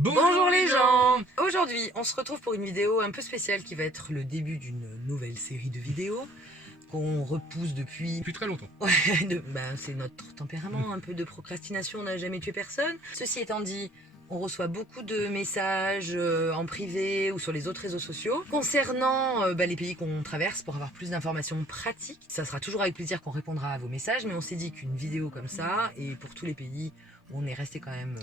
Bonjour les gens! Aujourd'hui, on se retrouve pour une vidéo un peu spéciale qui va être le début d'une nouvelle série de vidéos qu'on repousse depuis Depuis très longtemps. Ouais, c'est notre tempérament, un peu de procrastination, on n'a jamais tué personne. Ceci étant dit, on reçoit beaucoup de messages en privé ou sur les autres réseaux sociaux concernant les pays qu'on traverse pour avoir plus d'informations pratiques. Ça sera toujours avec plaisir qu'on répondra à vos messages, mais on s'est dit qu'une vidéo comme ça, et pour tous les pays où on est resté quand même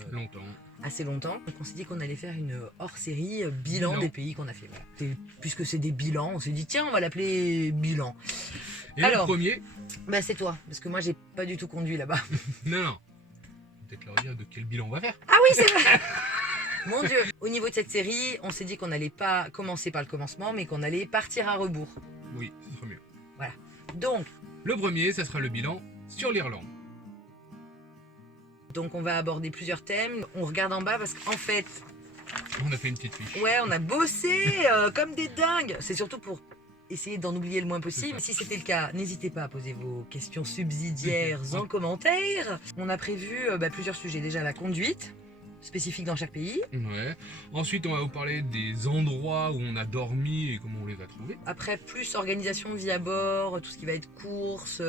assez longtemps, donc on s'est dit qu'on allait faire une hors-série bilan des pays qu'on a fait. Voilà. Puisque c'est des bilans, on s'est dit tiens, on va l'appeler bilan. Et alors, le premier c'est toi, parce que moi j'ai pas du tout conduit là-bas. Non. Peut-être leur dire de quel bilan on va faire. Ah oui, c'est vrai. Mon Dieu. Au niveau de cette série, on s'est dit qu'on n'allait pas commencer par le commencement, mais qu'on allait partir à rebours. Oui, ce sera mieux. Voilà. Donc, le premier, ça sera le bilan sur l'Irlande. Donc on va aborder plusieurs thèmes. On regarde en bas parce qu'en fait... On a fait une petite fiche. Ouais, on a bossé comme des dingues. C'est surtout pour essayer d'en oublier le moins possible. Si c'était le cas, n'hésitez pas à poser vos questions subsidiaires en commentaire. On a prévu plusieurs sujets. Déjà la conduite, spécifique dans chaque pays. Ouais. Ensuite, on va vous parler des endroits où on a dormi et comment on les a trouvés. Après, plus organisation vie à bord, tout ce qui va être course,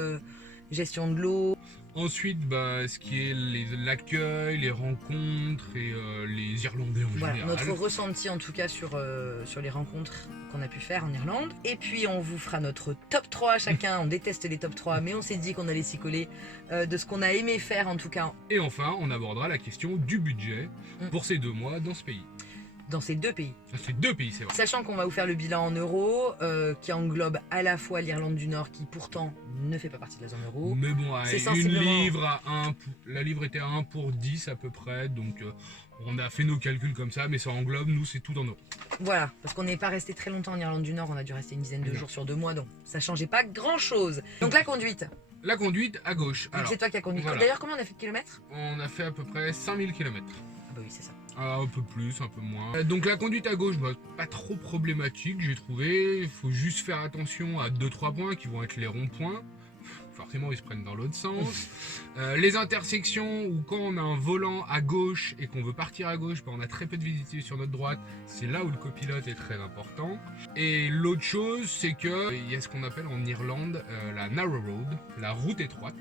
gestion de l'eau. Ensuite, ce qui est l'accueil, les rencontres et les Irlandais en général. Notre ressenti en tout cas sur les rencontres qu'on a pu faire en Irlande. Et puis on vous fera notre top 3 chacun. On déteste les top 3, mais on s'est dit qu'on allait s'y coller de ce qu'on a aimé faire en tout cas. Et enfin, on abordera la question du budget pour ces 2 mois dans ce pays. Dans ces 2 pays. Ces 2 pays, c'est vrai. Sachant qu'on va vous faire le bilan en euros, qui englobe à la fois l'Irlande du Nord, qui pourtant ne fait pas partie de la zone euro. Mais bon, une livre à 1, la livre était à 1 pour 10 à peu près, donc on a fait nos calculs comme ça, mais ça englobe, nous c'est tout en euros. Voilà, parce qu'on n'est pas resté très longtemps en Irlande du Nord, on a dû rester une dizaine de jours sur 2 mois, donc ça changeait pas grand chose. Donc la conduite. La conduite à gauche. C'est toi qui as conduit. Voilà. D'ailleurs, combien on a fait de kilomètres? On a fait à peu près 5000 km. Ah bah oui, c'est ça. Un peu plus, un peu moins. Donc la conduite à gauche, pas trop problématique, j'ai trouvé. Il faut juste faire attention à 2-3 points qui vont être les ronds-points. Forcément, ils se prennent dans l'autre sens. Les intersections où quand on a un volant à gauche et qu'on veut partir à gauche, on a très peu de visibilité sur notre droite. C'est là où le copilote est très important. Et l'autre chose, c'est qu'il y a ce qu'on appelle en Irlande la narrow road, la route étroite.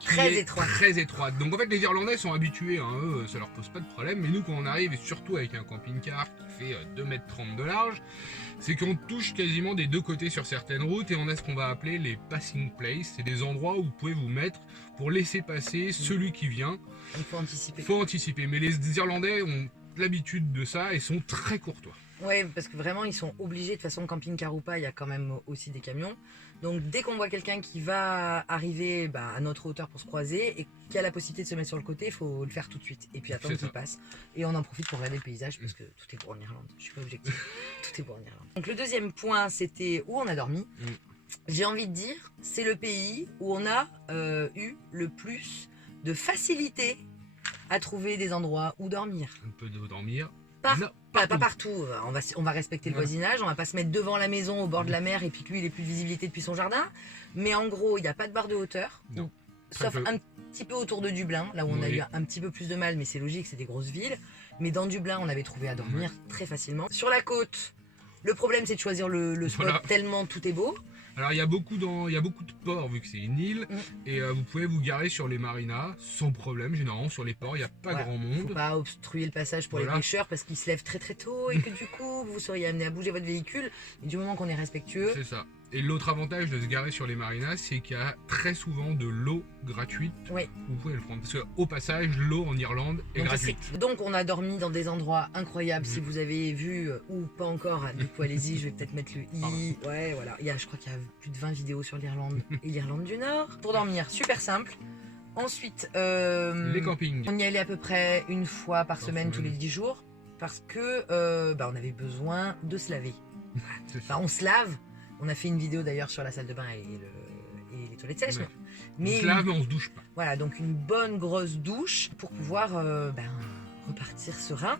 Très étroite. Donc en fait les Irlandais sont habitués, eux ça leur pose pas de problème, mais nous quand on arrive, et surtout avec un camping-car qui fait 2,30 m de large, c'est qu'on touche quasiment des 2 côtés sur certaines routes et on a ce qu'on va appeler les passing places, c'est des endroits où vous pouvez vous mettre pour laisser passer celui qui vient. Il faut anticiper. Faut anticiper, mais les Irlandais ont l'habitude de ça et sont très courtois. Ouais, parce que vraiment ils sont obligés, de toute façon camping-car ou pas, il y a quand même aussi des camions. Donc dès qu'on voit quelqu'un qui va arriver à notre hauteur pour se croiser et qui a la possibilité de se mettre sur le côté, il faut le faire tout de suite et puis attendre qu'il passe. Et on en profite pour regarder le paysage parce que tout est beau en Irlande, je suis pas objective, tout est beau en Irlande. Donc le deuxième point, c'était où on a dormi. J'ai envie de dire, c'est le pays où on a eu le plus de facilité à trouver des endroits où dormir. On peut dormir. Pas partout, on va respecter le voisinage, on va pas se mettre devant la maison au bord de la mer et puis que lui il ait plus de visibilité depuis son jardin. Mais en gros, il n'y a pas de barre de hauteur, sauf un petit peu autour de Dublin, là où on a eu un petit peu plus de mal, mais c'est logique, c'est des grosses villes. Mais dans Dublin, on avait trouvé à dormir très facilement. Sur la côte, le problème c'est de choisir le spot tellement tout est beau. Alors il y a beaucoup de ports vu que c'est une île et vous pouvez vous garer sur les marinas sans problème. Généralement sur les ports il n'y a pas grand monde. Faut pas obstruer le passage pour les pêcheurs parce qu'ils se lèvent très très tôt et que du coup vous seriez amené à bouger votre véhicule. Et du moment qu'on est respectueux. C'est ça. Et l'autre avantage de se garer sur les marinas, c'est qu'il y a très souvent de l'eau gratuite. Vous pouvez le prendre parce qu'au passage, l'eau en Irlande est gratuite. Donc on a dormi dans des endroits incroyables. Si vous avez vu ou pas encore, du coup allez-y, je vais peut-être mettre le i. Ouais, voilà. Je crois qu'il y a plus de 20 vidéos sur l'Irlande et l'Irlande du Nord. Pour dormir, super simple. Ensuite, les campings. On y allait à peu près une fois par semaine, tous les 10 jours, parce que on avait besoin de se laver. On se lave. On a fait une vidéo d'ailleurs sur la salle de bain et les toilettes sèches. Mais on se lave mais on se douche pas. Voilà, donc une bonne grosse douche pour pouvoir repartir serein.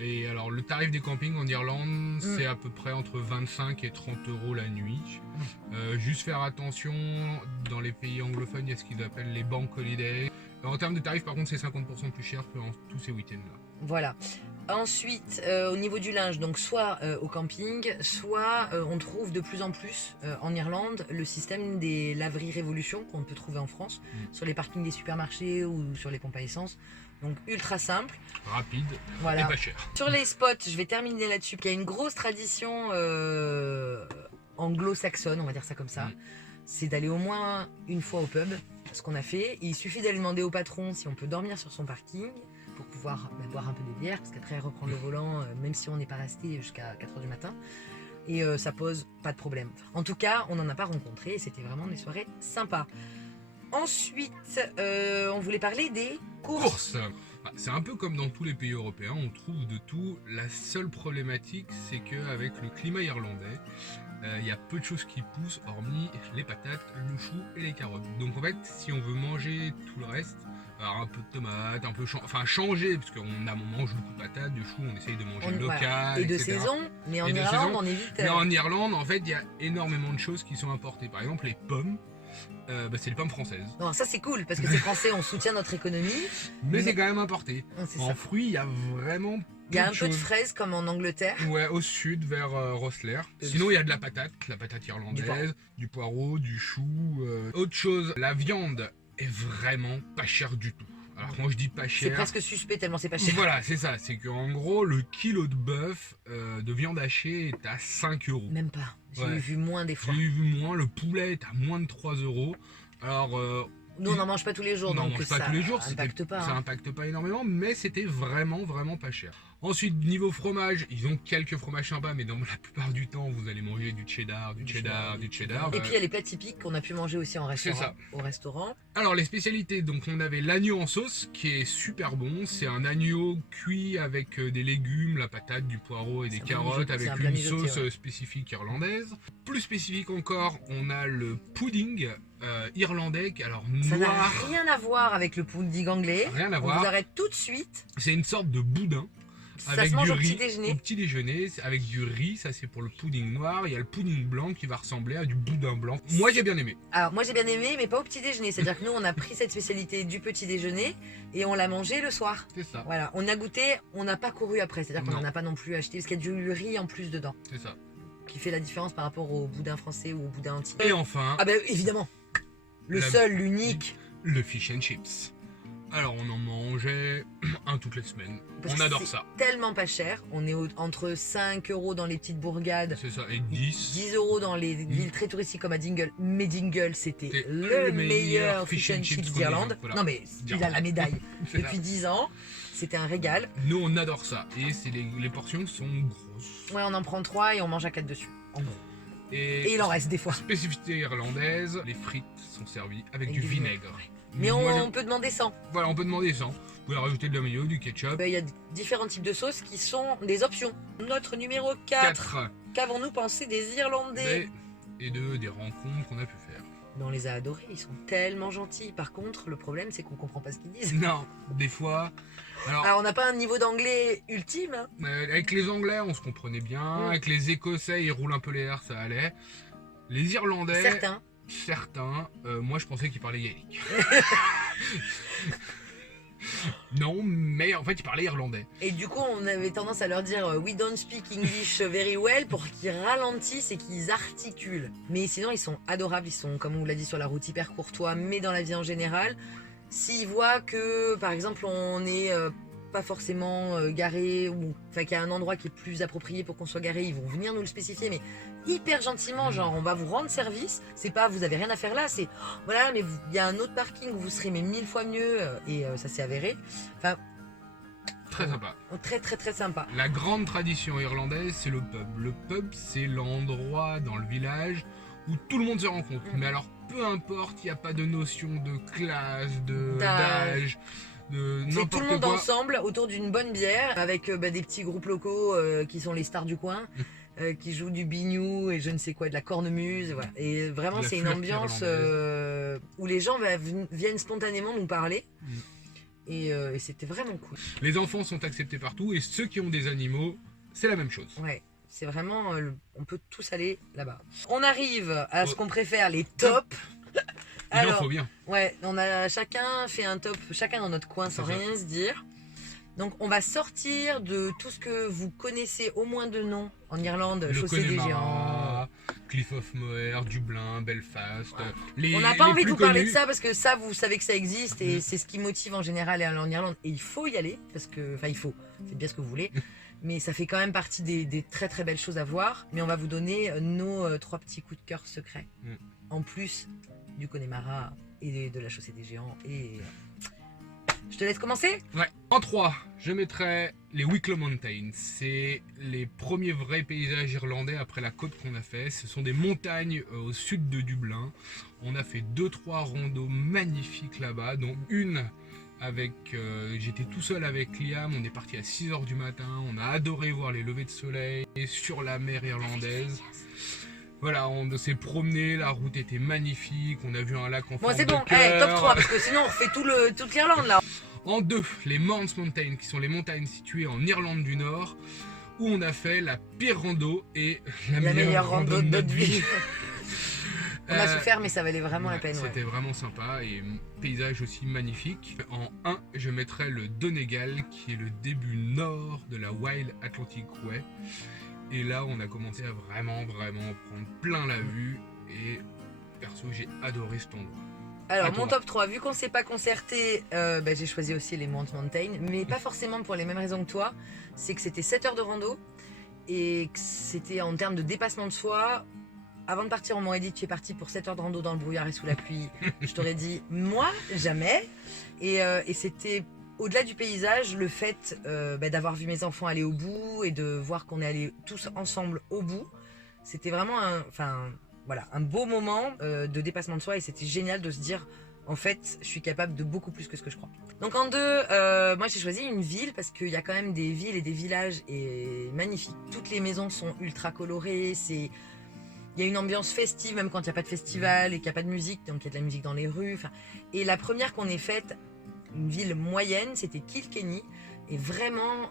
Et alors le tarif des campings en Irlande, c'est à peu près entre 25 et 30 € la nuit. Juste faire attention, dans les pays anglophones, il y a ce qu'ils appellent les bank holidays. En termes de tarifs, par contre, c'est 50% plus cher que tous ces week-ends-là. Voilà. Ensuite, au niveau du linge, donc soit au camping, soit on trouve de plus en plus en Irlande le système des laveries Révolution qu'on peut trouver en France, sur les parkings des supermarchés ou sur les pompes à essence. Donc ultra simple. Rapide Voilà. et pas cher. Sur les spots, je vais terminer là-dessus. Il y a une grosse tradition anglo-saxonne, on va dire ça comme ça. C'est d'aller au moins une fois au pub, ce qu'on a fait. Il suffit d'aller demander au patron si on peut dormir sur son parking pour pouvoir boire un peu de bière, parce qu'après reprendre le volant, même si on n'est pas resté jusqu'à 4h du matin. Et ça pose pas de problème. En tout cas, on n'en a pas rencontré et c'était vraiment des soirées sympas. Ensuite, on voulait parler des courses. C'est un peu comme dans tous les pays européens, on trouve de tout. La seule problématique, c'est qu'avec le climat irlandais, il y a peu de choses qui poussent, hormis les patates, le chou et les carottes. Donc en fait, si on veut manger tout le reste, alors un peu de tomates, un peu changer, parce qu'on mange beaucoup de patates, de choux, on essaye de manger local, et de etc. saison, mais en Irlande, on évite. Mais en Irlande, en fait, il y a énormément de choses qui sont importées. Par exemple, les pommes. C'est les pommes françaises. Non, ça c'est cool parce que c'est français, on soutient notre économie. Mais c'est quand même importé. C'est en ça. fruits, il y a vraiment. Il y a un peu de fraises comme en Angleterre. Ouais, au sud, vers Rosslare. Sinon, il y a de la patate irlandaise, du poireau, du chou. Autre chose, la viande est vraiment pas chère du tout. Alors quand je dis pas cher... C'est presque suspect tellement c'est pas cher. Voilà, c'est ça. C'est qu'en gros, le kilo de bœuf de viande hachée est à 5 €. Même pas. J'ai vu moins des fois. J'ai vu moins. Le poulet est à moins de 3 €. Alors... nous, on n'en mange pas tous les jours, donc pas ça tous les jours, impacte pas. Ça impacte pas énormément, mais c'était vraiment pas cher. Ensuite, niveau fromage, ils ont quelques fromages sympas, mais dans la plupart du temps, vous allez manger du cheddar. Et puis il y a les plats typiques qu'on a pu manger aussi au restaurant. Alors les spécialités, donc on avait l'agneau en sauce qui est super bon. C'est un agneau cuit avec des légumes, la patate, du poireau et des carottes avec une sauce spécifique irlandaise. Plus spécifique encore, on a le pudding irlandais, alors noir. Ça n'a rien à voir avec le pudding anglais. Rien à voir. On vous arrête tout de suite. C'est une sorte de boudin. Ça se mange au petit déjeuner. Au petit déjeuner, avec du riz, ça c'est pour le pudding noir. Il y a le pudding blanc qui va ressembler à du boudin blanc. Moi j'ai bien aimé. Alors moi j'ai bien aimé, mais pas au petit déjeuner. C'est-à-dire que nous on a pris cette spécialité du petit déjeuner et on l'a mangé le soir. C'est ça. Voilà, on a goûté, on n'a pas couru après. C'est-à-dire qu'on n'en a pas non plus acheté parce qu'il y a du riz en plus dedans. C'est ça. Qui fait la différence par rapport au boudin français ou au boudin entier. Et enfin. Ah ben évidemment. L'unique. Le fish and chips. Alors on en mangeait un toutes les semaines. Parce on adore ça. Tellement pas cher. On est entre 5 € dans les petites bourgades. C'est ça, et 10. 10 € dans les villes très touristiques comme à Dingle. Mais Dingle, c'était le meilleur fish and chips d'Irlande. Voilà. Non mais il a la médaille. Depuis 10 ans. C'était un régal. Nous on adore ça. Et les portions sont grosses. Ouais, on en prend 3 et on mange à 4 dessus. En gros. Et il en reste des fois. Spécificité irlandaise, les frites sont servies avec du vinaigre. Mais on peut demander 100. Voilà, on peut demander 100. Vous pouvez rajouter de la mayo, du ketchup. Il y a différents types de sauces qui sont des options. Notre numéro 4. Qu'avons-nous pensé des Irlandais et des rencontres qu'on a pu faire. On les a adorés, ils sont tellement gentils. Par contre, le problème, c'est qu'on comprend pas ce qu'ils disent. Non, des fois... Alors on n'a pas un niveau d'anglais ultime. Hein. Avec les Anglais, on se comprenait bien. Avec les Écossais, ils roulent un peu les airs, ça allait. Les Irlandais... Certains, moi je pensais qu'ils parlaient gaélique. Non, mais en fait ils parlaient irlandais. Et du coup on avait tendance à leur dire we don't speak English very well pour qu'ils ralentissent et qu'ils articulent. Mais sinon ils sont adorables, ils sont comme on vous l'a dit sur la route hyper courtois, mais dans la vie en général. S'ils voient que par exemple on est pas forcément garé ou enfin qu'il y a un endroit qui est plus approprié pour qu'on soit garé, ils vont venir nous le spécifier mais hyper gentiment, genre on va vous rendre service, c'est pas vous avez rien à faire là, c'est voilà mais il y a un autre parking où vous serez mais 1000 fois mieux et ça s'est avéré. Enfin très sympa. Très sympa. La grande tradition irlandaise, c'est le pub. Le pub, c'est l'endroit dans le village où tout le monde se rencontre. Mais alors peu importe, il n'y a pas de notion de classe, d'âge. C'est tout le monde ensemble autour d'une bonne bière avec des petits groupes locaux qui sont les stars du coin qui jouent du biniou et je ne sais quoi, de la cornemuse voilà. Et vraiment c'est une ambiance où les gens viennent spontanément nous parler et c'était vraiment cool. Les enfants sont acceptés partout et ceux qui ont des animaux c'est la même chose. Ouais, c'est vraiment on peut tous aller là-bas. On arrive à ce qu'on préfère, les tops. Alors, il en faut bien. Ouais, on a chacun fait un top, chacun dans notre coin sans rien se dire. Donc on va sortir de tout ce que vous connaissez au moins de nom en Irlande, Le Chaussée des Géants. Connemara, Cliff of Moher, Dublin, Belfast. Ouais. On n'a pas envie de vous parler de ça parce que ça, vous savez que ça existe et c'est ce qui motive en général à aller en Irlande. Et il faut y aller parce que, enfin, il faut, faites bien ce que vous voulez. Mais ça fait quand même partie des très très belles choses à voir. Mais on va vous donner nos 3 petits coups de cœur secrets. En plus du Connemara et de la Chaussée des Géants. Et je te laisse commencer. Ouais. En 3, je mettrais les Wicklow Mountains. C'est les premiers vrais paysages irlandais après la côte qu'on a fait. Ce sont des montagnes au sud de Dublin. On a fait 2-3 randos magnifiques là-bas, dont une avec... j'étais tout seul avec Liam, on est parti à 6h du matin. On a adoré voir les levées de soleil sur la mer irlandaise. Voilà, on s'est promené, la route était magnifique, on a vu un lac en forme de cœur. Hey, top 3, parce que sinon on refait toute l'Irlande là. En 2, les Mounts Mountains, qui sont les montagnes situées en Irlande du Nord, où on a fait la pire rando et la meilleure rando de notre vie. On a souffert, mais ça valait vraiment la peine. C'était vraiment sympa et paysage aussi magnifique. En 1, je mettrais le Donegal, qui est le début nord de la Wild Atlantic Way. Et là, on a commencé à vraiment prendre plein la vue. Et perso, j'ai adoré cet endroit. Alors, mon top 3, vu qu'on ne s'est pas concerté, j'ai choisi aussi les Mount Mountain. Mais pas forcément pour les mêmes raisons que toi. C'est que c'était 7 heures de rando. Et que c'était en termes de dépassement de soi. Avant de partir, on m'aurait dit tu es parti pour 7 heures de rando dans le brouillard et sous la pluie. Je t'aurais dit, moi, jamais. Et c'était... Au-delà du paysage, le fait d'avoir vu mes enfants aller au bout et de voir qu'on est allés tous ensemble au bout, c'était vraiment un beau moment de dépassement de soi et c'était génial de se dire en fait je suis capable de beaucoup plus que ce que je crois. Donc en 2, moi j'ai choisi une ville parce qu'il y a quand même des villes et des villages magnifiques. Toutes les maisons sont ultra colorées, il y a une ambiance festive même quand il n'y a pas de festival et qu'il n'y a pas de musique, donc il y a de la musique dans les rues. Et la première qu'on ait faite, une ville moyenne, c'était Kilkenny. Et vraiment,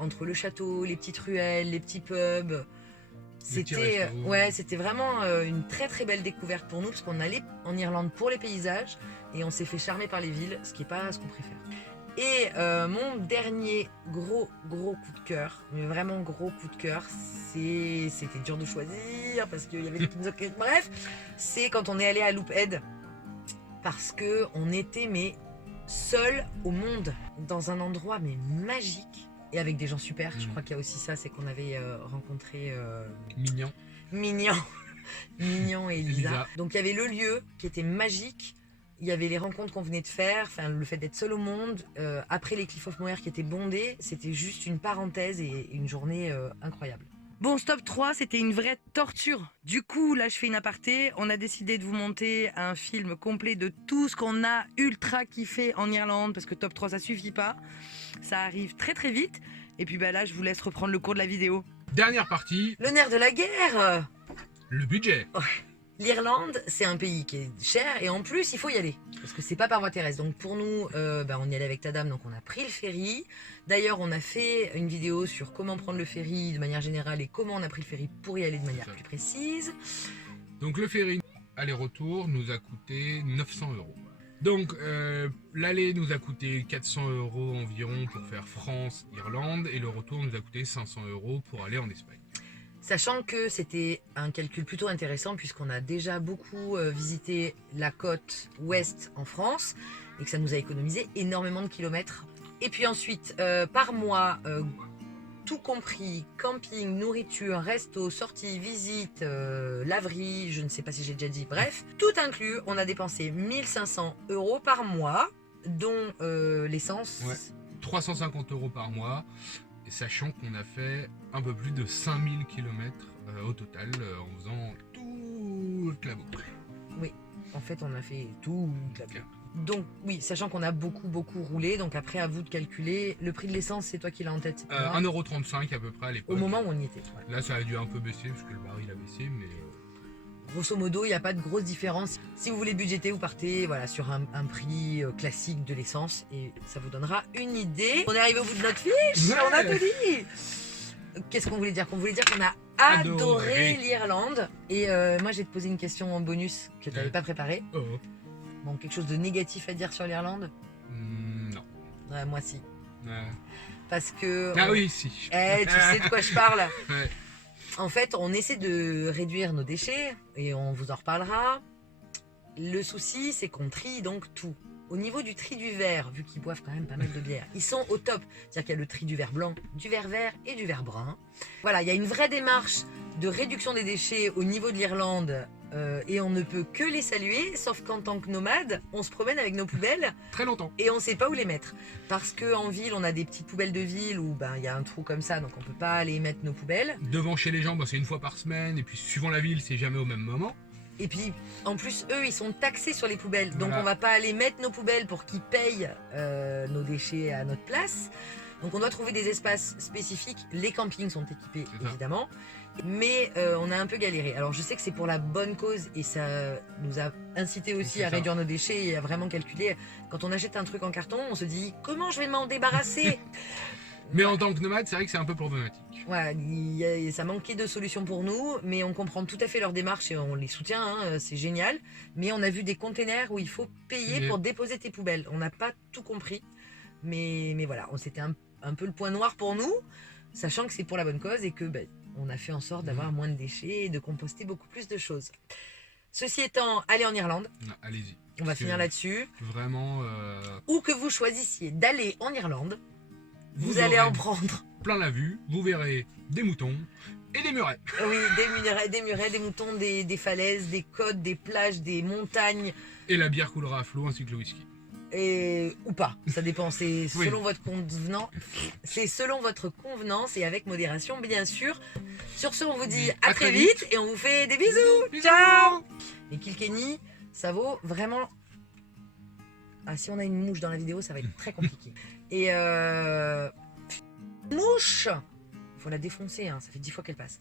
entre le château, les petites ruelles, les petits pubs, c'était vraiment une très très belle découverte pour nous parce qu'on allait en Irlande pour les paysages et on s'est fait charmer par les villes, ce qui n'est pas ce qu'on préfère. Et mon dernier gros coup de cœur, mais vraiment gros coup de cœur, c'était dur de choisir parce qu'il y avait des petites... Bref, c'est quand on est allé à Loophead parce qu'on était seul au monde, dans un endroit mais magique et avec des gens super. Je crois qu'il y a aussi ça, c'est qu'on avait rencontré Mignon et Elisa. Donc il y avait le lieu qui était magique, il y avait les rencontres qu'on venait de faire, le fait d'être seul au monde, après les Cliff of Moher qui étaient bondés, c'était juste une parenthèse et une journée incroyable. Bon, stop 3, c'était une vraie torture. Du coup, là, je fais une aparté. On a décidé de vous monter un film complet de tout ce qu'on a ultra kiffé en Irlande, parce que top 3, ça suffit pas. Ça arrive très très vite. Et puis là, je vous laisse reprendre le cours de la vidéo. Dernière partie. Le nerf de la guerre. Le budget. Oh. L'Irlande, c'est un pays qui est cher et en plus, il faut y aller. Parce que c'est pas par voie terrestre. Donc pour nous, on y allait avec ta dame, donc on a pris le ferry. D'ailleurs, on a fait une vidéo sur comment prendre le ferry de manière générale et comment on a pris le ferry pour y aller de manière plus précise. Donc le ferry aller-retour nous a coûté 900 €. Donc l'aller nous a coûté 400 € environ pour faire France-Irlande et le retour nous a coûté 500 € pour aller en Espagne. Sachant que c'était un calcul plutôt intéressant puisqu'on a déjà beaucoup visité la côte ouest en France et que ça nous a économisé énormément de kilomètres. Et puis ensuite, par mois, tout compris, camping, nourriture, resto, sortie, visite, laverie, je ne sais pas si j'ai déjà dit, bref, tout inclus, on a dépensé 1500 € par mois, dont l'essence... Ouais, 350 € par mois. Sachant qu'on a fait un peu plus de 5000 km au total en faisant toute la boucle. Oui, en fait on a fait toute la boucle. Donc oui, sachant qu'on a beaucoup roulé, donc après à vous de calculer, le prix de l'essence c'est toi qui l'as en tête. 1,35 € à peu près à l'époque. Au moment où on y était. Ouais. Là ça a dû un peu baisser parce que le baril a baissé, mais... Grosso modo, il n'y a pas de grosse différence. Si vous voulez budgéter, vous partez sur un prix classique de l'essence et ça vous donnera une idée. On est arrivé au bout de notre fiche, ouais. On a tout dit. Qu'est-ce qu'on voulait dire? Qu'on voulait dire qu'on a adoré l'Irlande. Et moi, je vais te poser une question en bonus que tu n'avais pas préparée. Bon, quelque chose de négatif à dire sur l'Irlande? Non. Ouais, moi si. Parce que... Ah oui, si. Tu sais de quoi je parle. Ouais. En fait, on essaie de réduire nos déchets et on vous en reparlera. Le souci, c'est qu'on trie donc tout. Au niveau du tri du verre, vu qu'ils boivent quand même pas mal de bière, ils sont au top. C'est-à-dire qu'il y a le tri du verre blanc, du verre vert et du verre brun. Voilà, il y a une vraie démarche de réduction des déchets au niveau de l'Irlande et on ne peut que les saluer, sauf qu'en tant que nomade, on se promène avec nos poubelles Très longtemps. et on ne sait pas où les mettre. Parce qu'en ville, on a des petites poubelles de ville où il y a un trou comme ça, donc on ne peut pas aller mettre nos poubelles. Devant chez les gens, c'est une fois par semaine, et puis suivant la ville, c'est jamais au même moment. Et puis, en plus, eux, ils sont taxés sur les poubelles. Donc, Voilà. on va pas aller mettre nos poubelles pour qu'ils payent nos déchets à notre place. Donc, on doit trouver des espaces spécifiques. Les campings sont équipés, C'est ça. évidemment. Mais on a un peu galéré. Alors, je sais que c'est pour la bonne cause et ça nous a incité aussi C'est à ça. réduire nos déchets et à vraiment calculer. Quand on achète un truc en carton, on se dit comment je vais m'en débarrasser. Mais en tant que nomade, c'est vrai que c'est un peu problématique. Voilà, ça manquait de solutions pour nous, mais on comprend tout à fait leur démarche et on les soutient, hein, c'est génial. Mais on a vu des containers où il faut payer pour déposer tes poubelles. On n'a pas tout compris, mais voilà, c'était un peu le point noir pour nous, sachant que c'est pour la bonne cause et que on a fait en sorte d'avoir moins de déchets et de composter beaucoup plus de choses. Ceci étant, allez en Irlande, Allez-y. on va finir là-dessus. Vraiment, Où que vous choisissiez d'aller en Irlande, vous allez aurez en prendre. plein la vue, vous verrez des moutons et des murets. Oui, des murets, des moutons, des falaises, des côtes, des plages, des montagnes, Et la bière coulera à flot ainsi que le whisky. ou pas. Ça dépend, c'est Oui. selon votre convenance. C'est selon votre convenance et avec modération, bien sûr. Sur ce, on vous dit à très vite et on vous fait des bisous. Ciao. Et Kilkenny, ça vaut vraiment... Ah, si on a une mouche dans la vidéo, ça va être très compliqué. Et mouche, faut la défoncer, hein, ça fait 10 fois qu'elle passe.